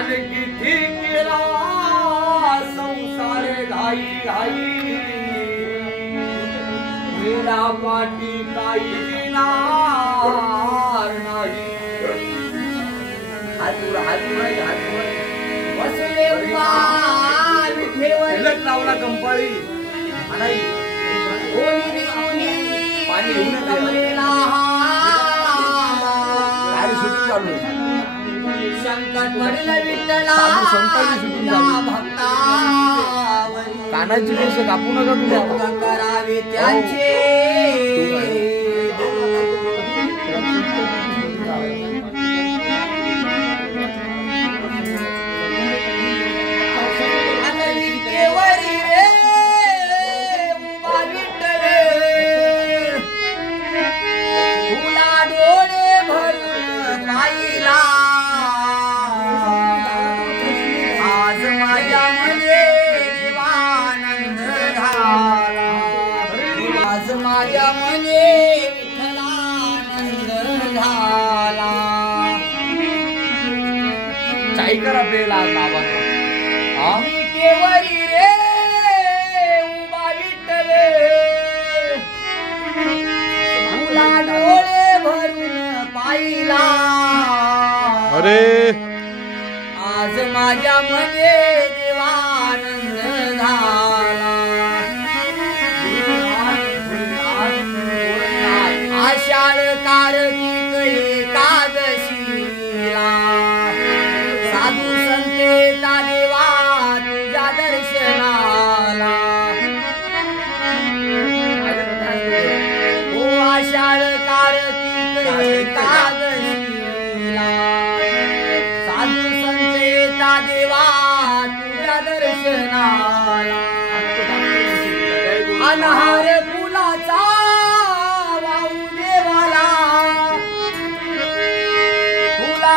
आणखी केला संसार घाई घाई वेळा पाठी काही देणार नाही बसले विठेवर लावला कंपाळी पाणी संकट पडलं विठ्ठला भक्तावरी कानाची केस कापू नका तुम्ही करावे त्यांचे माझ्या मने विठ्ठलानंद झाला चाई करा पेला बाबा केवरी रे उभा विठ्ठले तुला डोळे भरून पाहिला अरे आज माझ्या मने देवानंद झाला आषाढ कार्तिक एकादशीला साधू संतेचा देवा तुझ्या दर्शनाला ओ आषाढ कार्तिक एकादशीला साधू संतेचा देवा तुझ्या दर्शनाला अनहार फुलाचा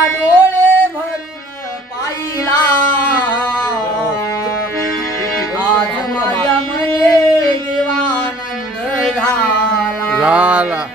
डोळे भरून पाहिला आज माझ्या मने देवानंद झाला